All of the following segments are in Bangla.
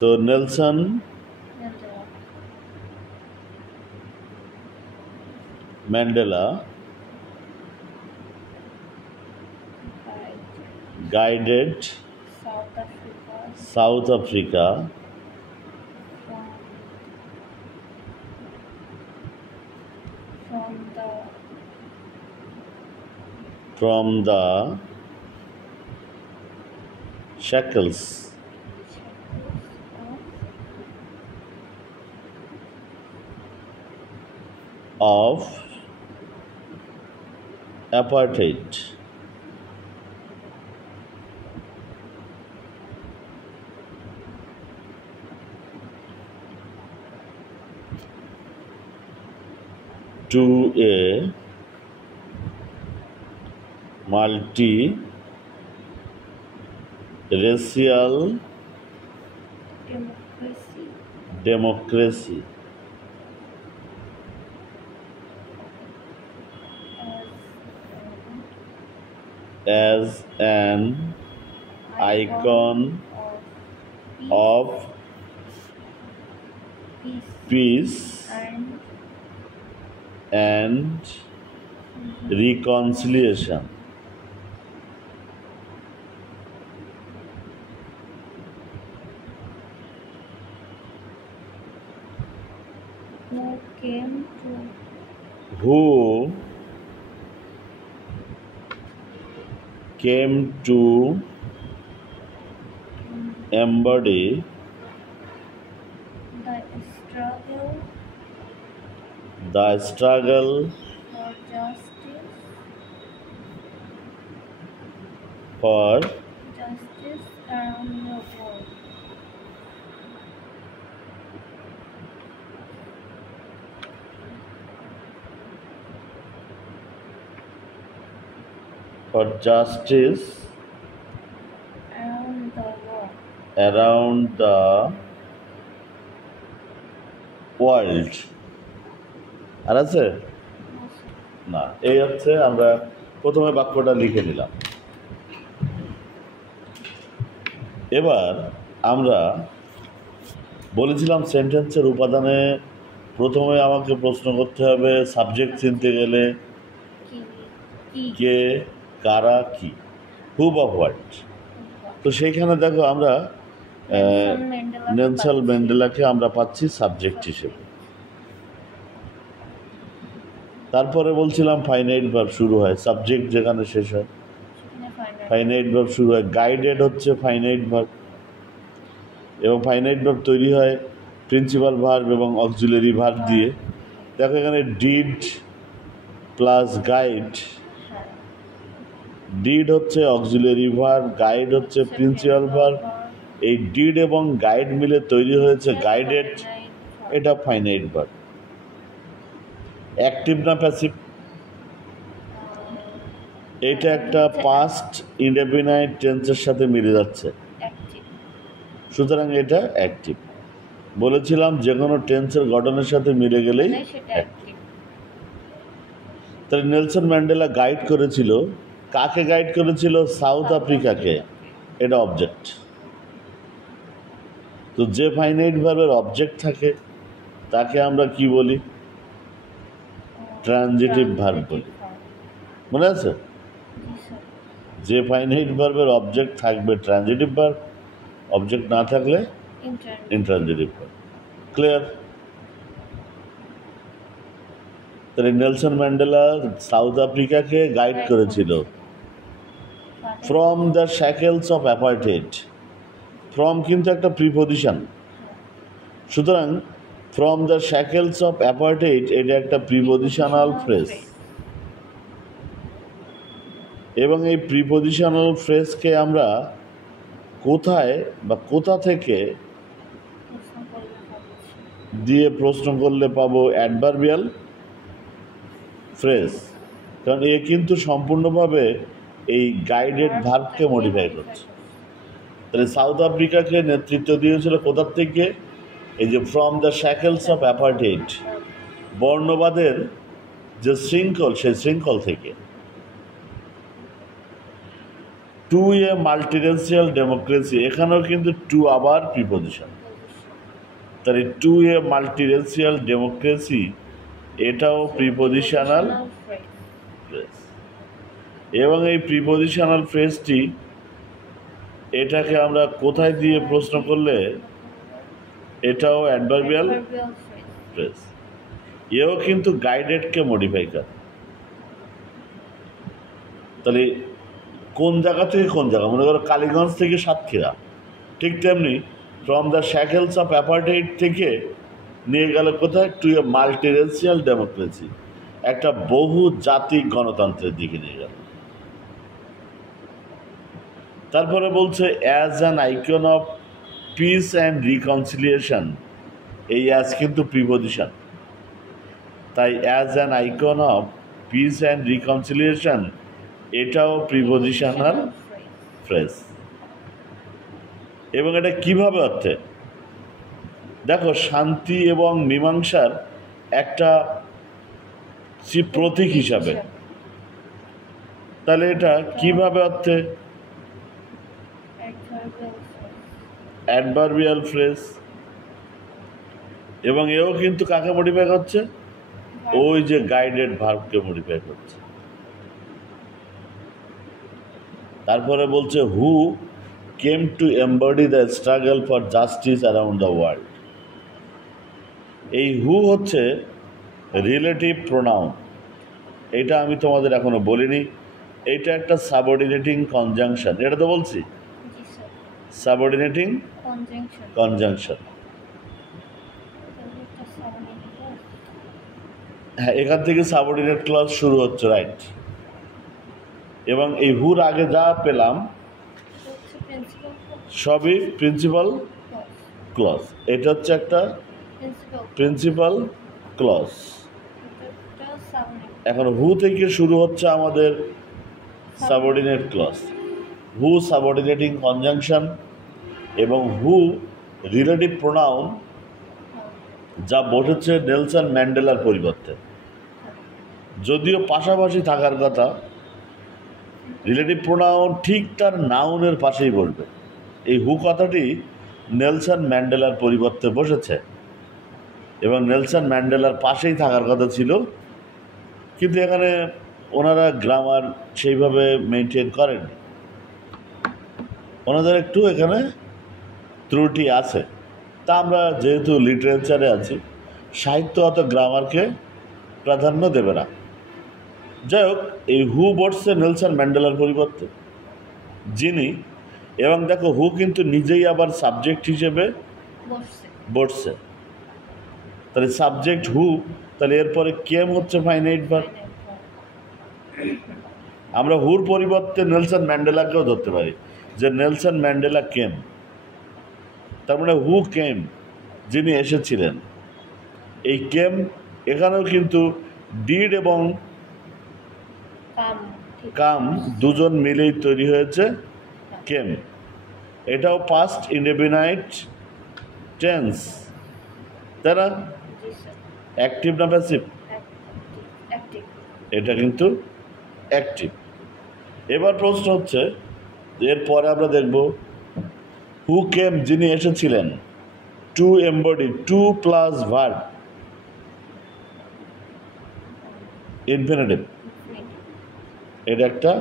তো Nelson Mandela guided South Africa from the shackles of apartheid. To a multi-racial democracy as an icon of peace and reconciliation. Who came to embody the struggle for justice around the world. for justice around the world. আর আছে না, এই হচ্ছে আমরা প্রথমে বাক্যটা লিখে নিলাম। এবার আমরা বলেছিলাম সেন্টেন্সের উপাদানে প্রথমে আমাকে প্রশ্ন করতে হবে সাবজেক্ট চিনতে গেলে কে, কারা, কি, হু বা হোয়াট। তো সেইখানে দেখো আমরা নেলসন ম্যান্ডেলাকে আমরা পাচ্ছি সাবজেক্ট হিসেবে। তারপরে বলছিলাম ফাইনাইট ভার্ব শুরু হয়, সাবজেক্ট যেখানে শেষ হয় ফাইনাইট ভার্ব শুরু হয়। গাইডেড হচ্ছে ফাইনাইট ভার্ব এবং ফাইনাইট ভার্ব তৈরি হয় প্রিন্সিপাল ভার্ব এবং অক্সিলারি ভার্ব দিয়ে। দেখো এখানে ডিড প্লাস গাইড, ডিড হচ্ছে অক্সিলারি ভার্ব, গাইড হচ্ছে প্রিন্সিপাল ভার্ব। এই ডিড এবং গাইড মিলে তৈরি হয়েছে গাইডেড, এটা ফাইনাইট ভার্ব। অ্যাক্টিভ না প্যাসিভ? এটা একটা পাস্ট ইনডেফিনাইট টেন্সের সাথে মিলে যাচ্ছে, সুতরাং এটা অ্যাক্টিভ। বলেছিলাম যে কোনো টেন্সের গঠনের সাথে মিলে গেলেই অ্যাক্টিভ। তাহলে নেলসন ম্যান্ডেলা গাইড করেছিল, কাকে গাইড করেছিল? সাউথ আফ্রিকাকে, এটা অবজেক্ট। তো যে ফাইনাইট ভার্বের অবজেক্ট থাকে তাকে আমরা কি বলি? ট্রানজিটিভ ভার্ব বলি। মনে আছে? যে ফাইনাইট ভার্বের অবজেক্ট থাকবে ট্রানজিটিভ ভার্ব, অবজেক্ট না থাকলে ইন্ট্রানজিটিভ ভার্ব। ক্লিয়ার? তাহলে নেলসন ম্যান্ডেলা সাউথ আফ্রিকাকে গাইড করেছিল ফ্রম দ্য শ্যাকেলস অফ অ্যাপার্টেড। ফ্রম কিন্তু একটা প্রিপোজিশন, সুতরাং ফ্রম দ্য শ্যাকেলস অফ অ্যাপার্টেড এটা একটা প্রিপোজিশনাল ফ্রেজ, এবং এই প্রিপোজিশনাল ফ্রেজকে আমরা কোথায় বা কোথা থেকে দিয়ে প্রশ্ন করলে পাবো? অ্যাডভার্বিয়াল ফ্রেজ, কারণ এ কিন্তু সম্পূর্ণভাবে এই গাইডেড ভার্বকে মডিফাই করছে। তাহলে সাউথ আফ্রিকাকে নেতৃত্ব দিয়েছিল কোথার থেকে? এই যে ফ্রম দ্য শ্যাকেলস অফ অ্যাপার্টেড, বর্ণবাদের যে শৃঙ্খল, সেই শৃঙ্খল থেকে। টু এ মাল্টিরেশিয়াল ডেমোক্রেসি, এখানেও কিন্তু টু আবার প্রিপোজিশন। তাহলে টু এ মাল্টিরেসিয়াল ডেমোক্রেসি এটাও প্রিপোজিশনাল ফ্রেজ। এবং এই প্রিপোজিশনাল ফ্রেজটি এটাকে আমরা কোথায় দিয়ে প্রশ্ন করলে এটাও অ্যাডভার্বিয়াল ফ্রেজ। এও কিন্তু গাইডেডকে মডিফাই করে। তাহলে কোন জায়গা থেকে কোন জায়গা, মনে করো কালীগঞ্জ থেকে সাতক্ষীরা, ঠিক তেমনি ফ্রম দ্য শ্যাকেলস অফ অ্যাপার্থাইড থেকে নিয়ে গেল কোথায়, টু এ মাল্টিরেসিয়াল ডেমোক্রেসি, একটা বহু জাতিক গণতন্ত্রের দিকে নিয়ে গেল। তারপরে বলছে as an icon of piece and reconciliation, এই অ্যাজ কিন্তু প্রিপোজিশন, তাই as an icon of piece and reconciliation এটাও প্রিপোজিশনাল ফ্রেজ। এবং এটা কিভাবে অর্থে, দেখো শান্তি এবং মীমাংসার একটা প্রতীক হিসাবে, তাহলে এটা কিভাবে অর্থে অ্যাডভার্বিয়াল ফ্রেজ। এবং এও কিন্তু কাকে মডিফাই করছে, ওই যে গাইডেড ভার্বকে মডিফাই করছে। তারপরে বলছে who came to embody the struggle for justice around the world. এই হু হচ্ছে রিলেটিভ প্রোনাউন, এটা আমি তোমাদের এখনো বলিনি। এটা একটা সাবঅর্ডিনেটিং কনজাংশন, এটা তো বলছি সাবঅর্ডিনেটিং কনজাংশন। হ্যাঁ, এখান থেকে সাবঅর্ডিনেট ক্লজ শুরু হচ্ছে, রাইট। এবং এই হুর আগে যা পেলাম সবই প্রিন্সিপাল ক্লজ। এটা হচ্ছে একটা প্রিন্সিপাল ক্লজ। এখন হু থেকে শুরু হচ্ছে আমাদের সাবঅর্ডিনেট ক্লজ। হু সাবঅর্ডিনেটিং কনজাংশন এবং হু রিলেটিভ প্রোনাউন, যা বসেছে নেলসন ম্যান্ডেলার পরিবর্তে। যদিও পাশাপাশি থাকার কথা, রিলেটিভ প্রোনাউন ঠিক তার নাউনের পাশেই বলবে। এই হু কথাটি নেলসন ম্যান্ডেলার পরিবর্তে বসেছে এবং নেলসন ম্যান্ডেলার পাশেই থাকার কথা ছিল, কিন্তু এখানে ওনারা গ্রামার সেইভাবে মেনটেন করেন, ওনাদের একটু এখানে ত্রুটি আছে। তা আমরা যেহেতু লিটারেচারে আছি, সাহিত্য অত গ্রামারকে প্রাধান্য দেবে না। যাই হোক, এই হু বসছে নেলসন ম্যান্ডেলার পরিবর্তে, যিনি, এবং দেখো হু কিন্তু নিজেই আবার সাবজেক্ট হিসেবে বসছে। তাহলে সাবজেক্ট হু, তাহলে এরপরে কেম হচ্ছে ফাইনাইট ভার্ব। আমরা হুর পরিবর্তে নেলসন ম্যান্ডেলাকেও ধরতে পারি যে নেলসন ম্যান্ডেলা কেম, তার মানে হু কেম, যিনি এসেছিলেন। এই কেম এখানেও কিন্তু ডিড এবং কাম দুজন মিলেই তৈরি হয়েছে কেম। এটাও পাস্ট ইনডেফিনাইট টেন্স, তাই না? অ্যাক্টিভ না প্যাসিভ? এটা কিন্তু অ্যাক্টিভ। এবার প্রশ্ন হচ্ছে, এরপরে আমরা দেখব হু কেম, যিনি এসেছিলেন, to embody, to plus verb, infinitive. এটা একটা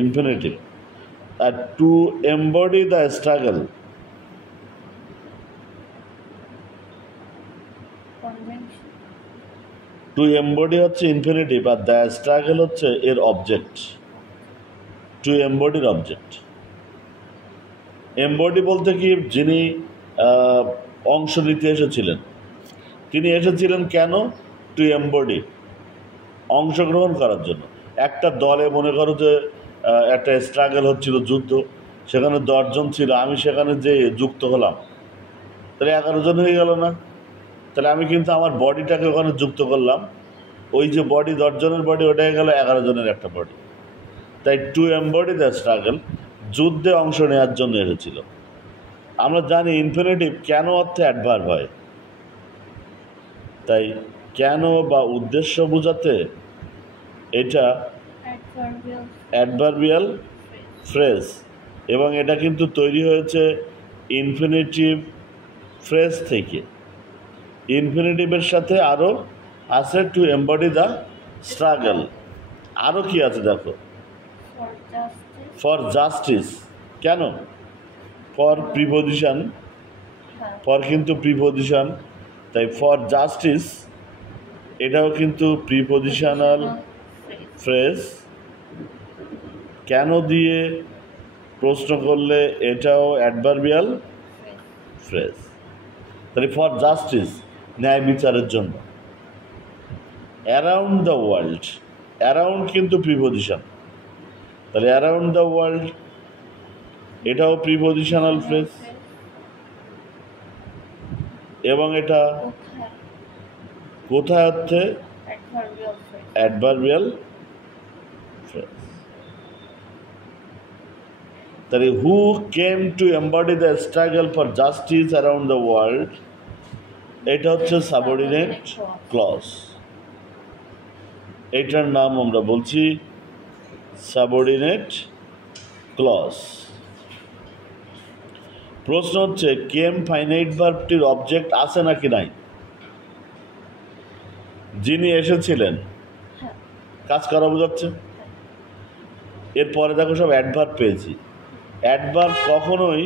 ইনফিনিটিভ। আর to embody the struggle, to embody হচ্ছে ইনফিনিটিভ, আর দ্য স্ট্রাগল হচ্ছে এর অবজেক্ট, টু এমবডির অবজেক্ট। এমবডি বলতে কি, যিনি অংশ নিতে এসেছিলেন, তিনি এসেছিলেন কেন? টু এমবডি, অংশগ্রহণ করার জন্য। একটা দলে মনে করো যে একটা স্ট্রাগল হচ্ছিল, যুদ্ধ, সেখানে 10 জন ছিল, আমি সেখানে যে যুক্ত হলাম, তাহলে 11 জন হয়ে গেল না? তাহলে আমি কিন্তু আমার বডিটাকে ওখানে যুক্ত করলাম, ওই যে বডি 10 জনের বডি, ওটা হয়ে গেল 11 জনের একটা বডি। তাই টু এমবডি দ্য স্ট্রাগল, যুদ্ধে অংশ নেওয়ার জন্য এসেছিল। আমরা জানি ইনফিনিটিভ কেন অর্থে অ্যাডভার্ব হয়, তাই কেন বা উদ্দেশ্য বোঝাতে এটা অ্যাডভার্বিয়াল ফ্রেজ। এবং এটা কিন্তু তৈরি হয়েছে ইনফিনিটিভ ফ্রেজ থেকে। ইনফিনিটিভের সাথে আরও আছে টু এমবডি দ্য স্ট্রাগল। আরও কি আছে দেখো, For justice. For justice. কেন? ফর প্রিপোজিশন, হ্যাঁ। ফর কিন্তু প্রিপোজিশন, তাই ফর জাস্টিস এটাও কিন্তু প্রিপোজিশনাল Phrase. ফ্রেজ। কেন দিয়ে প্রশ্ন করলে এটাও অ্যাডভার্বিয়াল Phrase. ফ্রেজ। তাহলে ফর জাস্টিস, ন্যায় বিচারের জন্য। অ্যারাউন্ড দ্য ওয়ার্ল্ড, অ্যারাউন্ড কিন্তু প্রিপোজিশন, তাহলে অ্যারাউন্ড দ্য ওয়ার্ল্ড এটাও প্রিপোজিশনাল ফ্রেজ। এবং এটা কোথায়? কোথায় হচ্ছে Adverbial phrase. Adverbial phrase. তাহলে who came to embody the struggle for justice around the world, এটা হচ্ছে সাবঅর্ডিনেট ক্লজ। এটার নাম আমরা বলছি সাবঅর্ডিনেট ক্লজ। প্রশ্ন হচ্ছে কেম ফাইনাইট ভার্বটির অবজেক্ট আছে নাকি নাই? যিনি এসেছিলেন হ্যাঁ। কাজ করা বোঝাচ্ছে। এরপরে দেখো সব অ্যাডভার্ব পেয়েছি। অ্যাডভার্ব কখনোই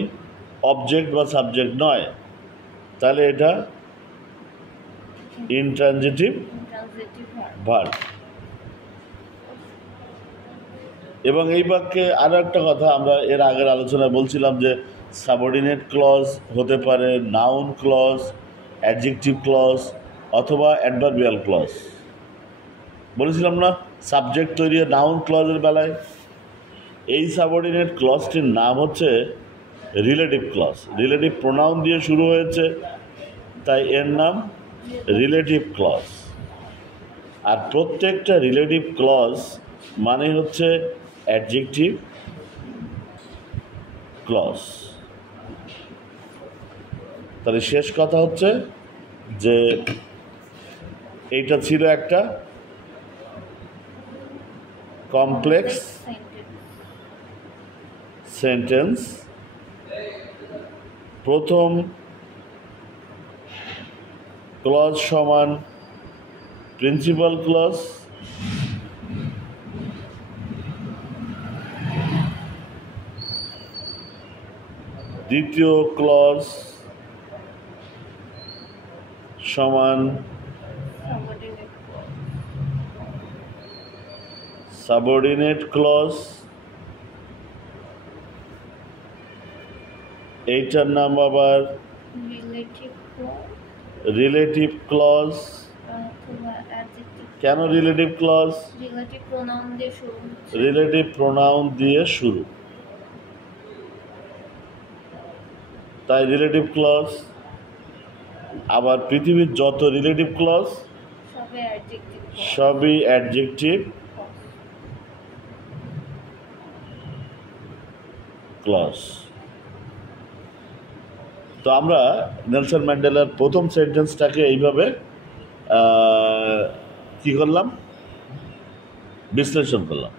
অবজেক্ট বা সাবজেক্ট নয়, তাহলে এটা ইনট্রানজিটিভ Intransitive verb. ভার্ব। এবং এই বাক্যে আরও একটা কথা, আমরা এর আগের আলোচনায় বলছিলাম যে সাবঅর্ডিনেট ক্লজ হতে পারে নাউন ক্লজ, অ্যাডজেক্টিভ ক্লজ অথবা অ্যাডভার্বিয়াল ক্লজ। বলেছিলাম না সাবজেক্ট তৈরি হয় নাউন ক্লজের বেলায়। এই সাবঅর্ডিনেট ক্লজটির নাম হচ্ছে রিলেটিভ ক্লজ। রিলেটিভ প্রোনাউন দিয়ে শুরু হয়েছে, তাই এর নাম রিলেটিভ ক্লজ। আর প্রত্যেকটা রিলেটিভ ক্লজ মানে হচ্ছে অ্যাডজেক্টিভ ক্লজ। তাহলে শেষ কথা হচ্ছে যে এইটা ছিল একটা কমপ্লেক্স Sentence. সেন্টেন্স। প্রথম ক্লজ সমান প্রিন্সিপাল ক্লজ, দ্বিতীয় ক্লজ সমান Subordinate clause. Subordinate clause. এইটার নাম আবার Relative clause. Relative clause. অথবা adjective. কেন রিলেটিভ ক্লজ? Relative pronoun দিয়ে শুরু হচ্ছে। রিলেটিভ প্রোনাউন দিয়ে শুরু, তাই রিলেটিভ ক্লজ। আবার পৃথিবীর যত রিলেটিভ ক্লজ সবে adjective clause. সবই অ্যাডজেক্টিভ ক্লজ। তো আমরা নেলসন ম্যান্ডেলার প্রথম সেন্টেন্সটাকে এইভাবে কি করলাম, বিশ্লেষণ করলাম।